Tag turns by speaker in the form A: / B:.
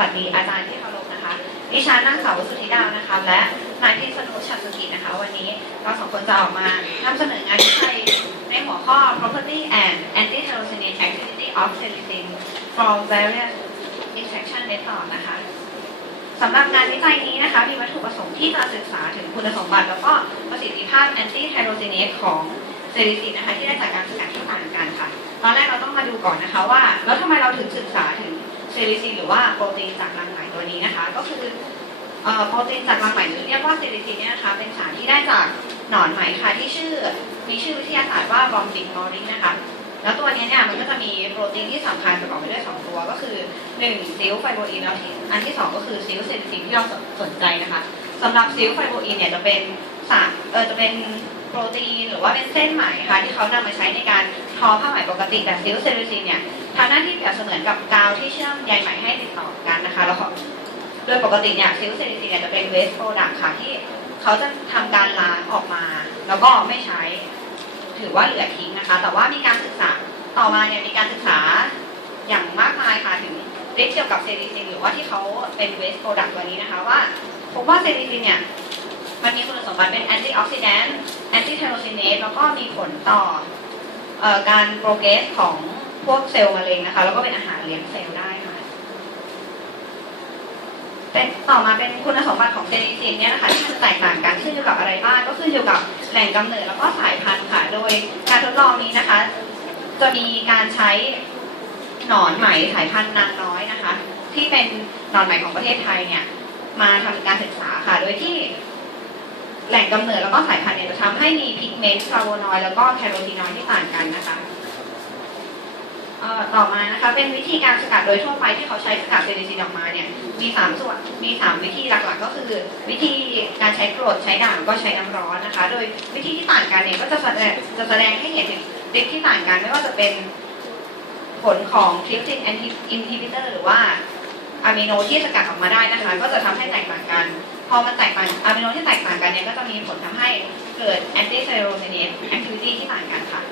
A: วัสดีอาจารย์ที่เคารพนะคะ ดิฉันนางสาวสุธิดาวนะคะ และนายพิษณุชัดสุกิจนะคะ วันนี้เราสองคนจะออกมานำเสนองานวิจัยในหัวข้อ property and anti-hallucinate activity of psilocybin from various extraction method นะคะสำหรับงานวิจัยนี้นะคะ มีวัตถุประสงค์ที่จะศึกษาถึงคุณสมบัติแล้วก็ประสิทธิภาพ anti-hallucinate ของเซริซินนะคะที่ได้จากการสกัดที่ต่างกันค่ะ ตอนแรกเราต้องมาดูก่อนนะคะว่า แล้วทำไมเราถึงศึกษาถึง เซริซินหรือว่าโปรตีนจากรังไหมตัวนี้นะคะ ก็คือโปรตีนจากรังไหมหรือเรียกว่าเซริซินเนี่ยนะคะเป็นสารที่ได้จากหนอนไหมค่ะที่ชื่อมีชื่อวิทยาศาสตร์ว่าบอมบิกมอริงนะคะแล้วตัวนี้เนี่ยมันก็จะมีโปรตีนที่สำคัญประกอบไปด้วยสองตัวก็คือหนึ่งซิลไฟโบอินแล้วอันที่สองก็คือซิลเซริซินที่เราสนใจนะคะสำหรับซิลไฟโบอินเนี่ยจะเป็นสารเออจะเป็นโปรตีนหรือว่าเป็นเส้นไหมค่ะที่เขานำมาใช้ในการ ทอผ้าไหมปกติแต่ซิลเซริซินเนี่ยทำหน้าที่เปรียบเสมือนกับกาวที่เชื่อมใยไหมให้ติดต่อกันนะคะ แล้วเขาโดยปกติเนี่ยซิลเซริซินเนี่ยจะเป็นเวสโปรดักค่ะที่เขาจะทำการล้างออกมา แล้วก็ไม่ใช้ ถือว่าเหลือทิ้งนะคะ แต่ว่ามีการศึกษาต่อมาเนี่ยมีการศึกษาอย่างมากมายค่ะถึงฤทธิ์เกี่ยวกับเซริซินหรือว่าที่เขาเป็นเวสโปรดักตัวนี้นะคะว่าพบว่าเซริซินเนี่ยมันมีคุณสมบัติเป็นแอนตี้ออกซิแดนต์แอนตี้เทโรซินเนสแล้วก็มีผลต่อ การโปรเกรสของพวกเซลล์มะเร็งนะคะ แล้วก็เป็นอาหารเลี้ยงเซลล์ได้ค่ะเป็นต่อมาเป็นคุณสมบัติของเซริซินเนี่ยนะคะที่มันแตกต่างกันขึ้นอยู่กับอะไรบ้างก็ขึ้นอยู่กับแหล่งกำเนิดแล้วก็สายพันธุ์ค่ะ โดยการทดลองนี้นะคะ จะมีการใช้หนอนไหมสายพันธุ์นางน้อยนะคะ ที่เป็นหนอนไหมของประเทศไทยเนี่ยมาทำการศึกษาค่ะ โดยที่ แหล่งกำเนิดแล้วก็สายพันธุ์เนี่ยจะทำให้มีพิกเมนต์ฟลาโวนอยด์แล้วก็แคโรทีนอยด์ที่ต่างกันนะคะต่อมานะคะเป็นวิธีการสกัดโดยทั่วไปที่เขาใช้สกัดเซริซินออกมาเนี่ยมีสามส่วนมีสามวิธีหลักๆ ก็คือ วิธีการใช้กรดใช้ด่างก็ใช้น้ำร้อนนะคะ โดยวิธีที่ต่างกันเนี่ยก็จะแสดงจะแสดงให้เห็นฤทธิ์ที่ต่างกันไม่ว่าจะเป็นผลของทริปตินแอินฮิบิเตอร์หรือว่าอะมิโนที่สกัดออกมาได้นะคะ ก็จะทำให้แตกต่างกัน พอมันแตกต่างอะมิโนที่แตกต่างกันเนี่ยก็จะมีผลทำให้เกิดแอนตี้ไซโรเมเนสแอคทิวิตี้ที่ต่างกันค่ะ